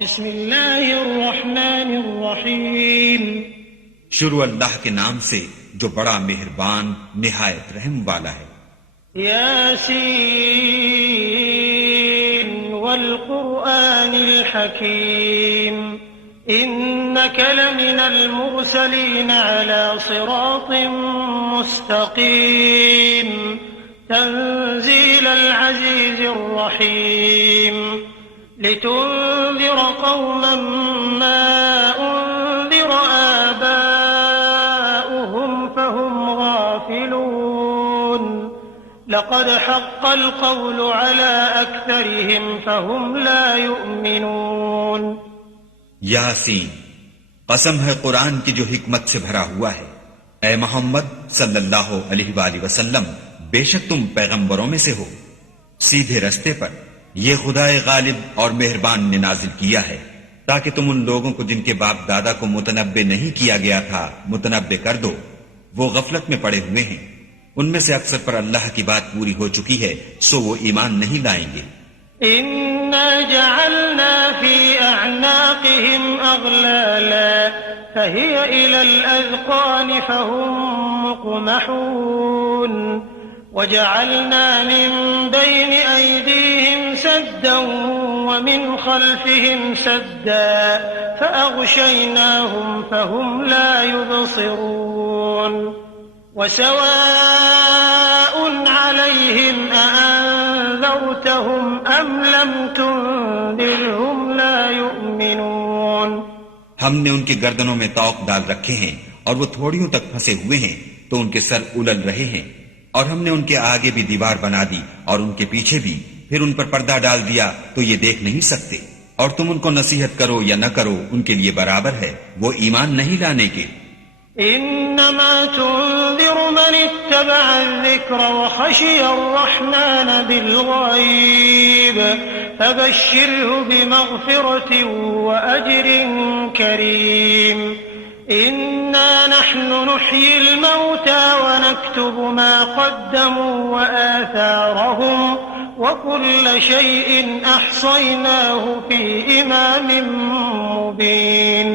بسم اللہ الرحمن الرحیم. شروع اللہ کے نام سے جو بڑا مہربان نہایت رحم والا ہے. یاسین والقرآن الحکیم انک لمن المرسلین علی صراط مستقیم تنزیل العزیز الرحیم لتنذر قوما ما انذر آباؤهم فهم غافلون لقد حق القول على أكثرهم فهم لا يؤمنون. یاسین، قسم ہے قرآن کی جو حکمت سے بھرا ہوا ہے. اے محمد صلی اللہ علیہ وآلہ وسلم، بے شک تم پیغمبروں میں سے ہو سیدھے رستے پر. یہ خدا غالب اور مہربان نے نازل کیا ہے تاکہ تم ان لوگوں کو جن کے باپ دادا کو متنبع نہیں کیا گیا تھا متنبع کر دو. وہ غفلت میں پڑے ہوئے ہیں. ان میں سے اکثر پر اللہ کی بات پوری ہو چکی ہے سو وہ ایمان نہیں لائیں گے. إنا جعلنا في أعناقهم أغلالا فهي إلى الأذقان فهم مقمحون وجعلنا من بين أيديهم سدا ومن خلفهم سدا فأغشيناهم فهم لا يبصرون. وسواء عليهم أأنذرتهم أم لم تنذرهم لا يؤمنون. ہم نے ان کی گردنوں میں طوق ڈال رکھے ہیں اور وہ تھوڑیوں تک پھنسے ہوئے ہیں تو ان کے سر الل رہے ہیں، اور ہم نے ان کے آگے بھی دیوار بنا دی اور ان کے پیچھے بھی، پھر ان پر پردہ ڈال دیا تو یہ دیکھ نہیں سکتے. اور تم ان کو نصیحت کرو یا نہ کرو ان کے لیے برابر ہے، وہ ایمان نہیں لانے کے. انما تنذر من اتبع الذکر وخشی الرحمن بالغیب فبشره بمغفرة واجر کریم. انا نحن نحيي الموتى ونكتب ما قدموا وآثارهم وكل شيء احصيناه في امام مبين.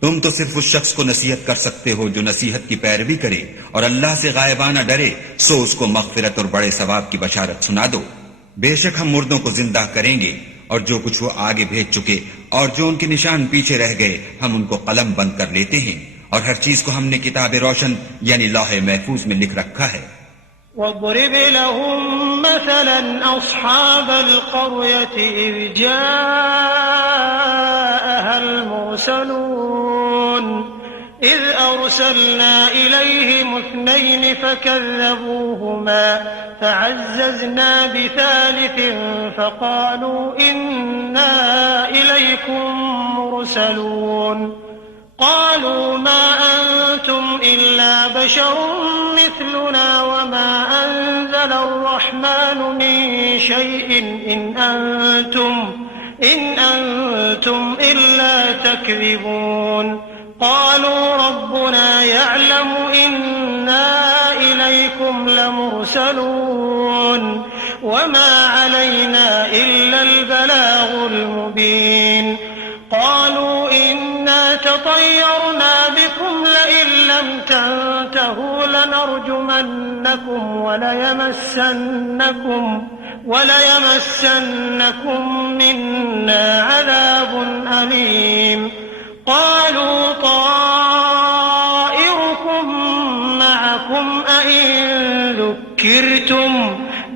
تم تو صرف اس شخص کو نصیحت کر سکتے ہو جو نصیحت کی پیروی کرے اور اللہ سے غائبانہ ڈرے، سو اس کو مغفرت اور بڑے ثواب کی بشارت سنا دو. بے شک ہم مردوں کو زندہ کریں گے، اور جو کچھ وہ آگے بھیج چکے اور جو ان کے نشان پیچھے رہ گئے ہم ان کو قلم بند کر لیتے ہیں، اور ہر چیز کو ہم نے کتاب روشن یعنی لوح محفوظ میں لکھ رکھا ہے. واضرب لهم مثلا أصحاب القرية إذ جاءها المرسلون إذ أرسلنا إليهم 2 فكذبوهما فعززنا بثالث فقالوا إنا إليكم مرسلون. قالوا ما أنتم إلا بشر مثلنا وما أنزل الرحمن من شيء إن أنتم إلا تكذبون. قالوا ربنا يعلم إنا إليكم لمرسلون وما علينا إلا البلاغ المبين. قالوا إنا تطيرنا بكم لئن لم تنتهوا لنرجمنكم وليمسنكم منا عذاب أليم. قالوا طائركم معكم أئن ذكرتم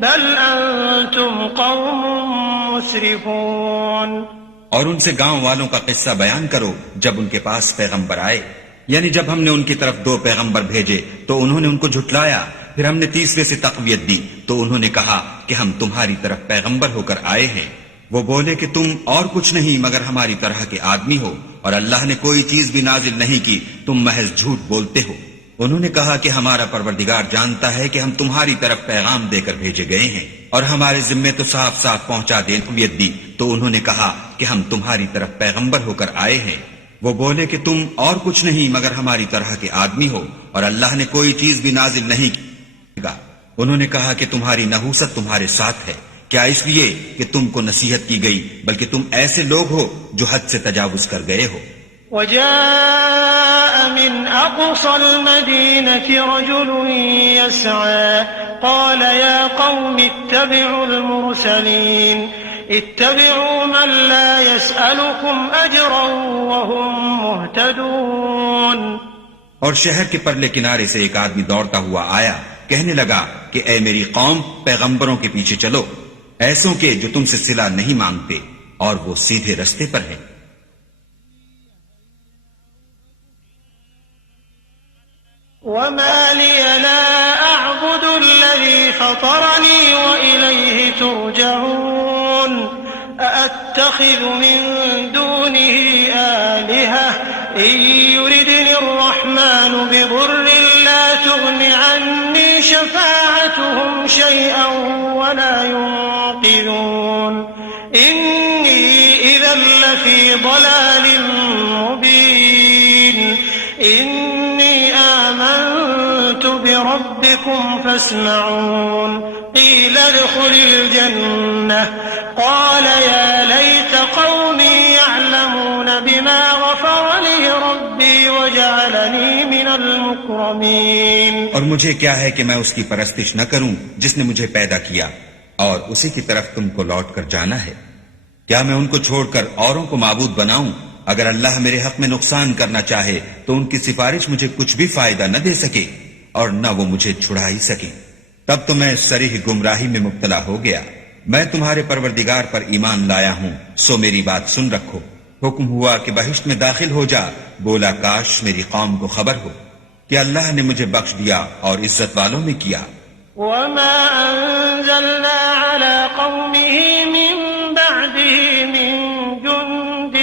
بل أنتم قوم مسرفون. اور ان سے گاؤں والوں کا قصہ بیان کرو جب ان کے پاس پیغمبر آئے، یعنی جب ہم نے ان کی طرف 2 پیغمبر بھیجے تو انہوں نے ان کو جھٹلایا، پھر ہم نے تیسرے سے تقویت دی تو انہوں نے کہا کہ ہم تمہاری طرف پیغمبر ہو کر آئے ہیں. وہ بولے کہ تم اور کچھ نہیں مگر ہماری طرح کے آدمی ہو، اور اللہ نے کوئی چیز بھی نازل نہیں کی، تم محض جھوٹ بولتے ہو. انہوں نے کہا کہ ہمارا پروردگار جانتا ہے کہ ہم تمہاری طرف پیغام دے کر بھیجے گئے ہیں، اور ہمارے ذمے تو صاف صاف پہنچا دیں تقویت دی تو انہوں نے کہا کہ ہم تمہاری طرف پیغمبر ہو کر آئے ہیں. وہ بولے کہ تم اور کچھ نہیں مگر ہماری طرح کے آدمی ہو، اور اللہ نے کوئی چیز بھی نازل نہیں کی. انہوں نے کہا کہ تمہاری نحوست تمہارے ساتھ ہے، کیا اس لیے کہ تم کو نصیحت کی گئی، بلکہ تم ایسے لوگ ہو جو حد سے تجاوز کر گئے ہو۔ وجاء من أقصى المدينة رجل يسعى قال يا قوم اتبعوا المرسلين اتبعوا من لا يسألكم أجرا وهم مهتدون۔ اور شہر کے پرلے کنارے سے ایک آدمی دوڑتا ہوا آیا، کہنے لگا کہ اے میری قوم، پیغمبروں کے پیچھے چلو، ایسوں کے جو تم سے صلہ نہیں مانگتے اور وہ سیدھے رستے پر ہیں۔ وما لي لا أعبد الذي فطرني وإليه ترجعون أأتخذ من دونه آلهة إن يردني الرحمن بضر لا تغن عني شفاعتهم شيئا ولا ينقذون إني إذا لفي ضلال مبين إني آمنت بربكم فاسمعون قيل ادخل الجنة قال يا ليت قومي يعلمون بما غفر لي ربي وجعلني من المكرمين۔ اور مجھے کیا ہے کہ میں اس کی پرستش نہ کروں جس نے مجھے پیدا کیا، اور اسی کی طرف تم کو لوٹ کر جانا ہے۔ کیا میں ان کو چھوڑ کر اوروں کو معبود بناؤں؟ اگر اللہ میرے حق میں نقصان کرنا چاہے تو ان کی سفارش مجھے کچھ بھی فائدہ نہ دے سکے اور نہ وہ مجھے چھڑا ہی سکے۔ تب تو میں صریح گمراہی میں مبتلا ہو گیا۔ میں تمہارے پروردگار پر ایمان لایا ہوں، سو میری بات سن رکھو۔ حکم ہوا کہ بہشت میں داخل ہو جا، بولا کاش میری قوم کو خبر ہو کہ اللہ نے مجھے بخش دیا اور عزت والوں میں کیا۔ وما أنزلنا على قومه من بعده من جند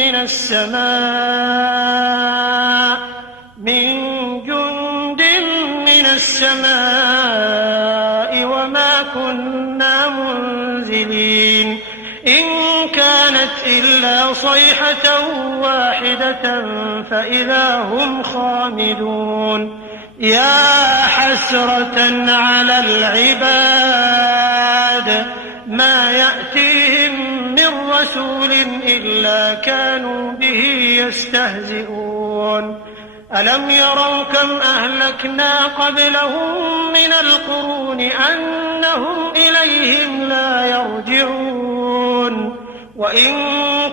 من السماء وما كنا منزلين إن كانت إلا صيحة واحدة فإذا هم خامدون يا حسرة على العباد ما يأتيهم من رسول إلا كانوا به يستهزئون ألم يروا كم أهلكنا قبلهم من القرون أنهم إليهم لا يرجعون وإن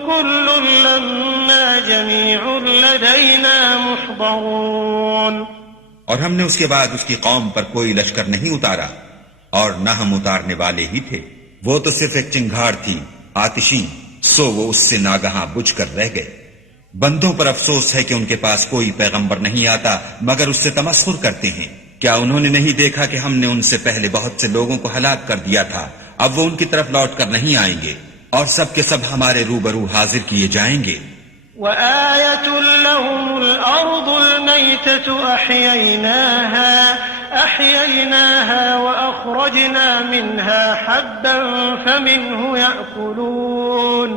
كل لما جميع لدينا محضرون۔ اور ہم نے اس کے بعد اس کی قوم پر کوئی لشکر نہیں اتارا اور نہ ہم اتارنے والے ہی تھے، وہ تو صرف ایک چنگھاڑ تھی آتشی، سو وہ اس سے ناگہاں بجھ کر رہ گئے۔ بندوں پر افسوس ہے کہ ان کے پاس کوئی پیغمبر نہیں آتا مگر اس سے تمسخر کرتے ہیں۔ کیا انہوں نے نہیں دیکھا کہ ہم نے ان سے پہلے بہت سے لوگوں کو ہلاک کر دیا تھا، اب وہ ان کی طرف لوٹ کر نہیں آئیں گے اور سب کے سب ہمارے روبرو حاضر کیے جائیں گے۔ وآية لهم الأرض الميتة أحييناها وأخرجنا منها حبا فمنه يأكلون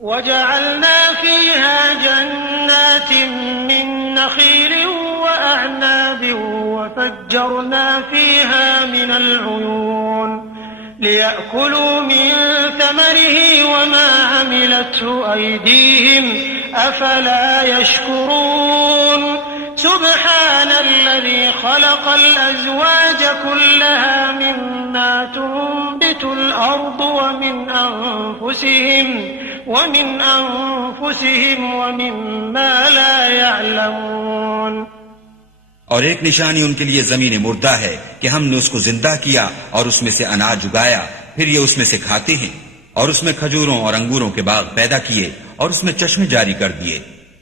وجعلنا فيها جنات من نخيل وأعناب وفجرنا فيها من العيون ليأكلوا من ثمره وما عملته أيديهم أفلا يشكرون سبحان الذي خلق الأزواج كلها مما تنبت الأرض ومن أنفسهم ومما لا يعلمون۔ اور ایک نشانی ان کے لیے زمین مردہ ہے کہ ہم نے اس کو زندہ کیا اور اس میں سے اناج اگایا، پھر یہ اس میں سے کھاتے ہیں، اور اس میں کھجوروں اور انگوروں کے باغ پیدا کیے اور اس میں چشمے جاری کر دیے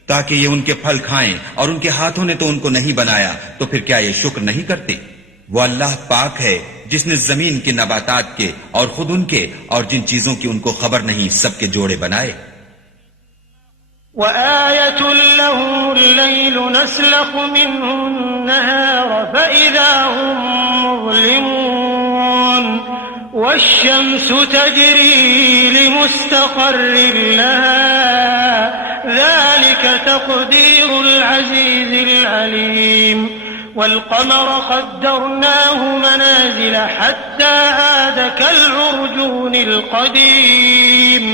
تاکہ یہ ان کے پھل کھائیں، اور ان کے ہاتھوں نے تو ان کو نہیں بنایا، تو پھر کیا یہ شکر نہیں کرتے؟ وہ اللہ پاک ہے جس نے زمین کے نباتات کے اور خود ان کے اور جن چیزوں کی ان کو خبر نہیں سب کے جوڑے بنائے۔ وآية لهم الليل نسلخ منه النهار فإذا هم مظلمون والشمس تجري لمستقر لها ذلك تقدير العزيز العليم والقمر قدرناه منازل حتى عاد كالعرجون القديم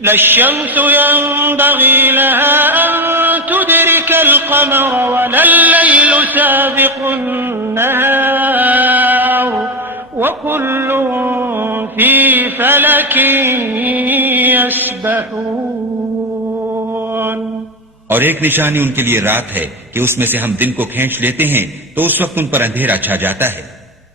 لا الشمس ينبغي لها أن تدرك القمر ولا الليل سابق النهار وكل في فلك يسبحون. اور ایک نشانی ان کے لیے رات ہے کہ اس میں سے ہم دن کو کھینچ لیتے ہیں تو اس وقت ان پر اندھیرا چھا جاتا ہے،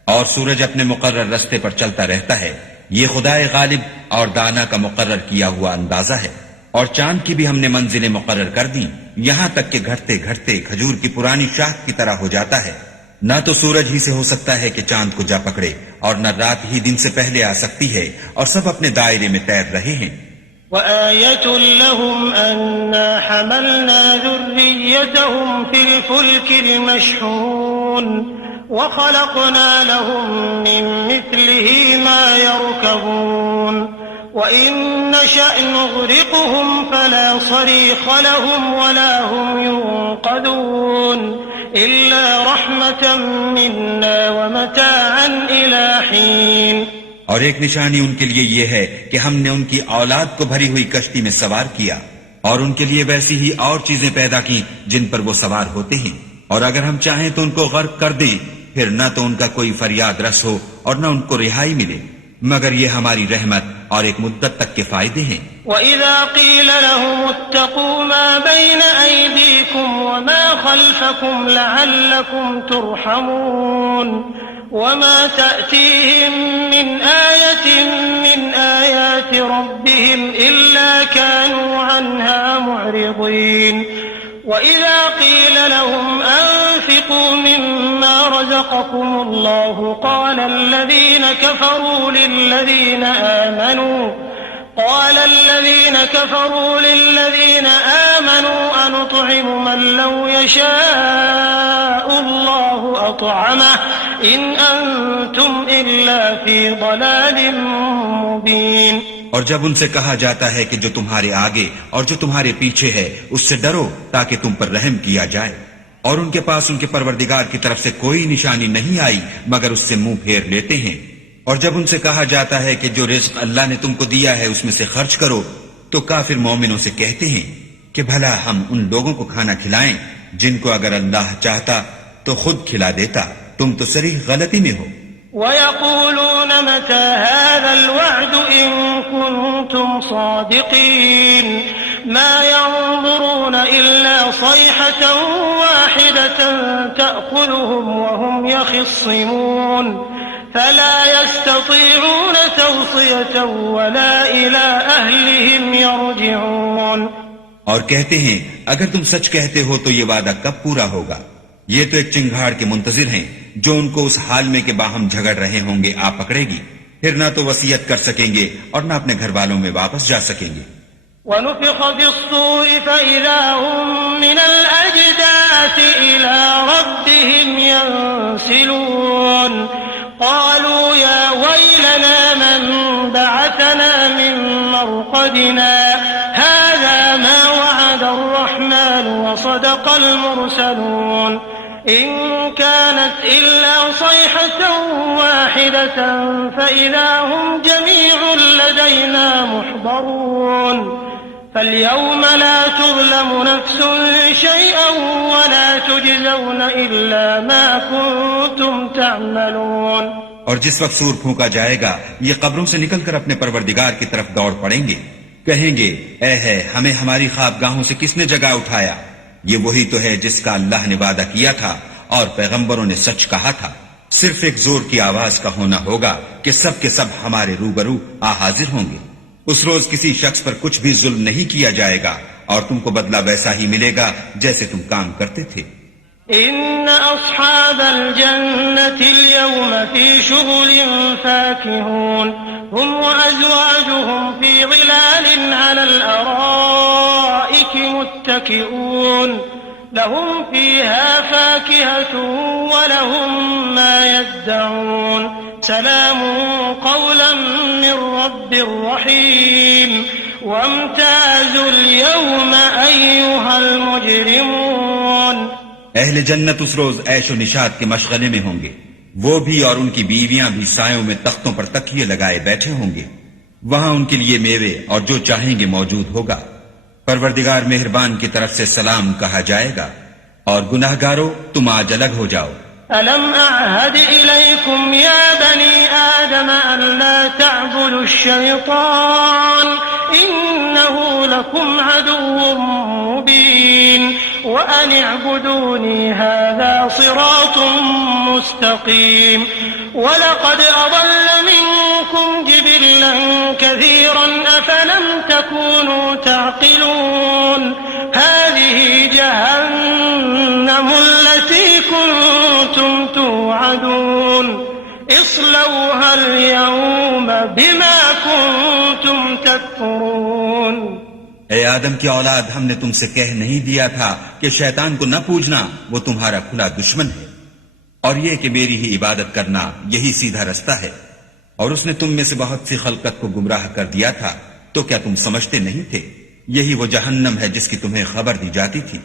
اور سورج اپنے مقرر رستے پر چلتا رہتا ہے. یہ خدائے غالب اور دانا کا مقرر کیا ہوا اندازہ ہے. اور چاند کی بھی ہم نے منزلیں مقرر کر دی، یہاں تک کہ گھٹتے گھٹتے کھجور کی پرانی شاخ کی طرح ہو جاتا ہے. نہ تو سورج ہی سے ہو سکتا ہے کہ چاند کو جا پکڑے، اور نہ رات ہی دن سے پہلے آ سکتی ہے، اور سب اپنے دائرے میں تیر رہے ہیں. وآية لهم أنا حملنا ذريتهم في الفلك المشحون وخلقنا لهم من مثله ما يركبون وإن نشأ نغرقهم فلا صريخ لهم ولا هم ينقذون إلا رحمة منا ومتاعا إلى حين. اور ایک نشانی ان کے لیے یہ ہے کہ ہم نے ان کی اولاد کو بھری ہوئی کشتی میں سوار کیا، اور ان کے لیے ویسی ہی اور چیزیں پیدا کی جن پر وہ سوار ہوتے ہیں، اور اگر ہم چاہیں تو ان کو غرق کر دیں، پھر نہ تو ان کا کوئی فریاد رس ہو اور نہ ان کو رہائی ملے، مگر یہ ہماری رحمت اور ایک مدت تک کے فائدے ہیں. وَإِذَا قِيلَ لَهُمُ اتَّقُوا مَا بَيْنَ أَيْدِيكُمْ وَمَا خَلْفَكُمْ لَعَلَّكُمْ تُرْحَمُونَ وما تأتيهم من آية من آيات ربهم إلا كانوا عنها معرضين. وإذا قيل لهم أنفقوا مما رزقكم الله قال الذين كفروا للذين آمنوا أنطعم من لو يشاء الله أطعمه إن أنتم إلا في ضلال مبين. اور جب ان سے کہا جاتا ہے کہ جو تمہارے آگے اور جو تمہارے پیچھے ہے اس سے ڈرو تاکہ تم پر رحم کیا جائے، اور ان کے پاس ان کے پروردگار کی طرف سے کوئی نشانی نہیں آئی مگر اس سے منہ پھیر لیتے ہیں. اور جب ان سے کہا جاتا ہے کہ جو رزق اللہ نے تم کو دیا ہے اس میں سے خرچ کرو، تو کافر مومنوں سے کہتے ہیں کہ بھلا ہم ان لوگوں کو کھانا کھلائیں جن کو اگر اللہ چاہتا تو خود کھلا دیتا، تم تو صریح غلطی میں ہو. وَيَقُولُونَ مَتَى هَذَا الْوَعْدُ إِن كُنتُمْ صَادِقِينَ مَا يَنظُرُونَ إِلَّا صَيْحَةً وَاحِدَةً تَأْخُذُهُمْ وَهُمْ يَخِصِّمُونَ فَلَا يَسْتَطِيعُونَ تَوْصِيَةً وَلَا إِلَىٰ أَهْلِهِمْ يَرْجِعُونَ. اور کہتے ہیں اگر تم سچ کہتے ہو تو یہ وعدہ کب پورا ہوگا؟ یہ تو ایک چنگھاڑ کے منتظر ہیں جو ان کو اس حال میں کہ باہم جھگڑ رہے ہوں گے آ پکڑے گی، پھر نہ تو وصیت کر سکیں گے اور نہ اپنے گھر والوں میں واپس جا سکیں گے. وَنُفِخَ فِي الصُّورِ فَإِذَا هُم مِّنَ الْأَجْدَاثِ إِلَىٰ رَبِّهِمْ يَنسِلُونَ قَالُوا يَا وَيْلَنَا مَن بَعَثَنَا مِن مَّرْقَدِنَا هَٰذَا مَا وَعَدَ الرَّحْمَٰنُ وَصَدَقَ الْمُرْسَلُونَ إِن كَانَتْ إِلَّا صَيْحَةً وَاحِدَةً فَإِذَا هُمْ جَمِيعٌ لَّدَيْنَا مُحْضَرُونَ فَالْيَوْمَ لَا تُظْلَمُ نَفْسٌ شَيْئًا وَلَا تُجْزَوْنَ إِلَّا مَا كُنتُمْ تَعْمَلُونَ. اور جس وقت سور پھونکا جائے گا یہ قبروں سے نکل کر اپنے پروردگار کی طرف دوڑ پڑیں گے، کہیں گے اے ہے ہمیں ہماری خوابگاہوں سے کس نے جگا اٹھایا. یہ وہی تو ہے جس کا اللہ نے وعدہ کیا تھا اور پیغمبروں نے سچ کہا تھا. صرف ایک زور کی آواز کا ہونا ہوگا کہ سب کے سب ہمارے روبرو آ حاضر ہوں گے. اس روز کسی شخص پر کچھ بھی ظلم نہیں کیا جائے گا اور تم کو بدلہ ویسا ہی ملے گا جیسے تم کام کرتے تھے. إن أصحاب الجنة اليوم في شغل فاكهون هم وأزواجهم في ظلال على الأرائك متكئون لهم فيها فاكهة ولهم ما يدعون سلام قولا من رب رحيم وامتازوا اليوم أيها المجرمون. اہل جنت اس روز عیش و نشاط کے مشغلے میں ہوں گے، وہ بھی اور ان کی بیویاں بھی سایوں میں تختوں پر تکیے لگائے بیٹھے ہوں گے، وہاں ان کے لیے میوے اور جو چاہیں گے موجود ہوگا، پروردگار مہربان کی طرف سے سلام کہا جائے گا، اور گناہگارو تم آج الگ ہو جاؤ۔ ألم أعهد إليكم يا بني آدم أن لا تعبدوا الشيطان إنه لكم عدو مبين وأن اعبدوني هذا صراط مستقيم ولقد أضل منكم جبلا كثيرا أفلم تكونوا تعقلون هذه جهنم التي كنتم توعدون اصلوها اليوم بما كنتم تكفرون۔ اے آدم کی اولاد، ہم نے تم سے کہہ نہیں دیا تھا کہ شیطان کو نہ پوجنا، وہ تمہارا کھلا دشمن ہے، اور یہ کہ میری ہی عبادت کرنا یہی سیدھا رستہ ہے، اور اس نے تم میں سے بہت سی خلقت کو گمراہ کر دیا تھا، تو کیا تم سمجھتے نہیں تھے؟ یہی وہ جہنم ہے جس کی تمہیں خبر دی جاتی تھی،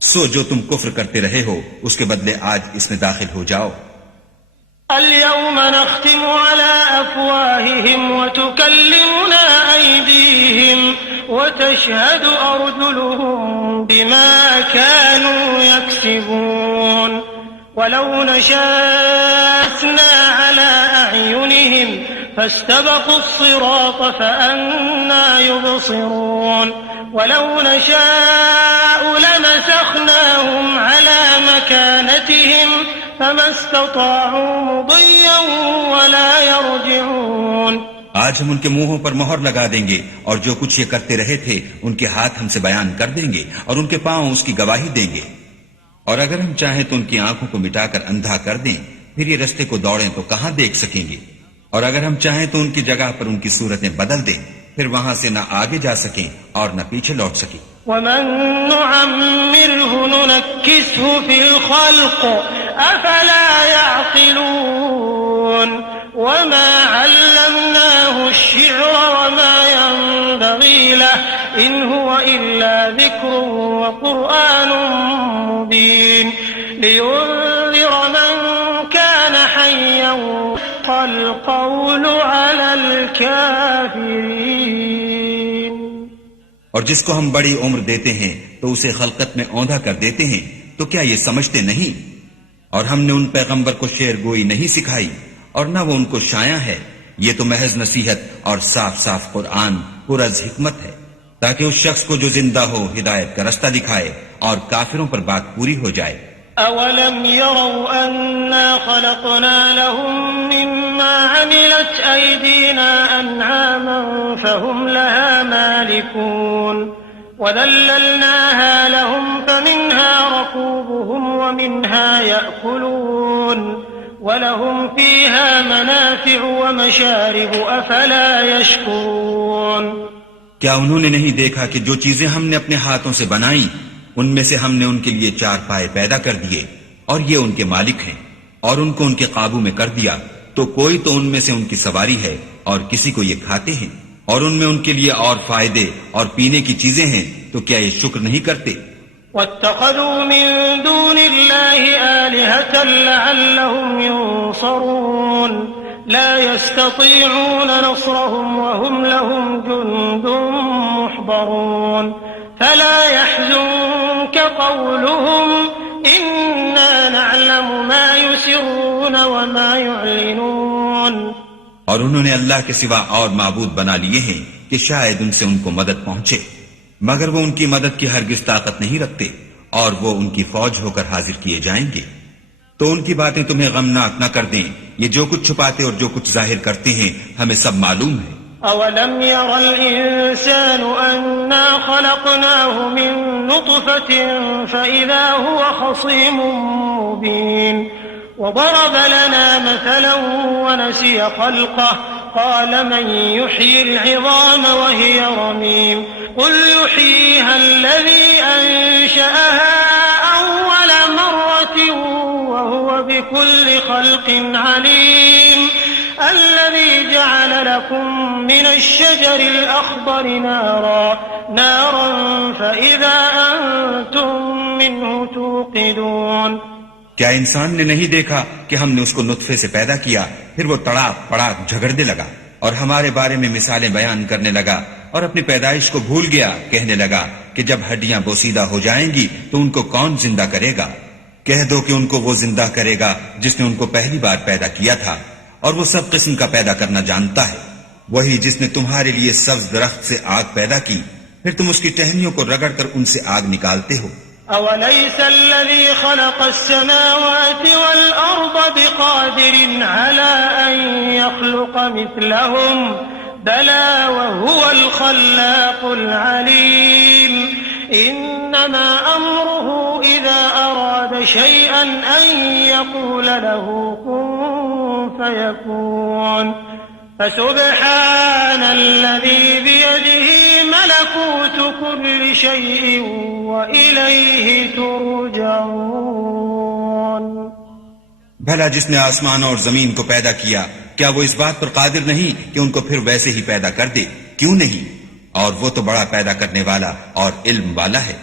سو جو تم کفر کرتے رہے ہو اس کے بدلے آج اس میں داخل ہو جاؤ۔ اليوم نختم على أفواههم وتكلمنا أيديهم وتشهد أرجلهم بما كانوا يكسبون ولو نشاء على أعينهم فاستبقوا الصراط فأنى يبصرون ولو نشاء لمسخناهم على مكانتهم فما استطاعوا مضيا ولا يرجعون۔ آج ہم ان کے منہوں پر مہر لگا دیں گے، اور جو کچھ یہ کرتے رہے تھے ان کے ہاتھ ہم سے بیان کر دیں گے، اور ان کے پاؤں اس کی گواہی دیں گے، اور اگر ہم چاہیں تو ان کی آنکھوں کو مٹا کر اندھا کر دیں، پھر یہ رستے کو دوڑیں تو کہاں دیکھ سکیں گے، اور اگر ہم چاہیں تو ان کی جگہ پر ان کی صورتیں بدل دیں، پھر وہاں سے نہ آگے جا سکیں اور نہ پیچھے لوٹ سکیں۔ ومن نعمره ننكسه في الخلق أفلا يعقلون وما علمناه الشعر وما ينبغي له إن هو إلا ذكر وقرآن مبين لينذر من كان حيا القول على الكافرين۔ اور جس کو ہم بڑی عمر دیتے ہیں تو اسے خلقت میں اوندھا کر دیتے ہیں، تو کیا یہ سمجھتے نہیں؟ اور ہم نے ان پیغمبر کو شعر گوئی نہیں سکھائی اور نہ وہ ان کو شایع ہے، یہ تو محض نصیحت اور صاف صاف قرآن پرز حکمت ہے، تاکہ اس شخص کو جو زندہ ہو ہدایت کا رستہ دکھائے اور کافروں پر بات پوری ہو جائے۔ أولم يروا أنا خلقنا لهم مما عملت أيدينا أنعاما فهم لها مالكون وذللناها لهم فمنها ركوبهم ومنها يأكلون ولهم فيها منافع ومشارب أفلا يشكرون۔ کیا انہوں نے نہیں دیکھا کہ جو چیزیں ہم نے اپنے ہاتھوں سے بنائیں ان میں سے ہم نے ان کے لیے چار پائے پیدا کر دیے، اور یہ ان کے مالک ہیں، اور ان کو ان کے قابو میں کر دیا، تو کوئی تو ان میں سے ان کی سواری ہے اور کسی کو یہ کھاتے ہیں، اور ان میں ان کے لیے اور فائدے اور پینے کی چیزیں ہیں، تو کیا یہ شکر نہیں کرتے؟ واتخذوا من دون الله آلهة لعلهم ينصرون لا يستطيعون نصرهم وهم لهم جند محضرون فلا يحزنك قولهم إنا نعلم ما يسرون وما يعلنون۔ اور انہوں نے اللہ کے سوا اور معبود بنا لیے ہیں کہ شاید ان سے ان کو مدد پہنچے، مگر وہ ان کی مدد کی ہرگز طاقت نہیں رکھتے، اور وہ ان کی فوج ہو کر حاضر کیے جائیں گے، تو ان کی باتیں تمہیں غمناک نہ کر دیں، یہ جو کچھ چھپاتے اور جو کچھ ظاہر کرتے ہیں ہمیں سب معلوم ہے۔ أولم ير الإنسان أنا خلقناه من نطفة فإذا هو خصيم مبين وضرب لنا مثلا ونسي خلقه قال من يحيي العظام وهي رميم قل يحييها الذي أنشأها أول مرة وهو بكل خلق عليم الذي جعل لكم من الشجر الأخضر نارا فإذا أنتم منه توقدون۔ يوقدون کیا انسان نے نہیں دیکھا کہ ہم نے اس کو نطفے سے پیدا کیا، پھر وہ تڑاک پڑاک جھگڑنے لگا اور ہمارے بارے میں مثالیں بیان کرنے لگا اور اپنی پیدائش کو بھول گیا، کہنے لگا کہ جب ہڈیاں بوسیدہ ہو جائیں گی تو ان کو کون زندہ کرے گا؟ کہہ دو کہ ان کو وہ زندہ کرے گا جس نے ان کو پہلی بار پیدا کیا تھا، اور وہ سب قسم کا پیدا کرنا جانتا ہے، وہی جس نے تمہارے لیے سبز درخت سے آگ پیدا کی، پھر تم اس کی ٹہنیوں کو رگڑ کر ان سے آگ نکالتے ہو۔ أوليس الذي خلق السماوات والأرض بقادر على أن يخلق مثلهم بلى وهو الخلاق العليم إنما أمره إذا أراد شيئا أن يقول له كن فيكون فسبحان الذي بيده ملكوت كل شيء وإليه ترجعون۔ بھلا جس نے آسمان اور زمین کو پیدا کیا، کیا وہ اس بات پر قادر نہیں کہ ان کو پھر ویسے ہی پیدا کر دے؟ کیوں نہیں؟ اور وہ تو بڑا پیدا کرنے والا اور علم والا ہے۔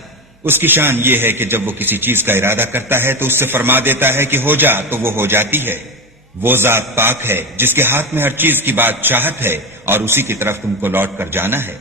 اس کی شان یہ ہے کہ جب وہ کسی چیز کا ارادہ کرتا ہے تو اس سے فرما دیتا ہے کہ ہو جا، تو وہ ہو جاتی ہے۔ وہ ذات پاک ہے جس کے ہاتھ میں ہر چیز کی بادشاہت ہے، اور اسی کی طرف تم کو لوٹ کر جانا ہے۔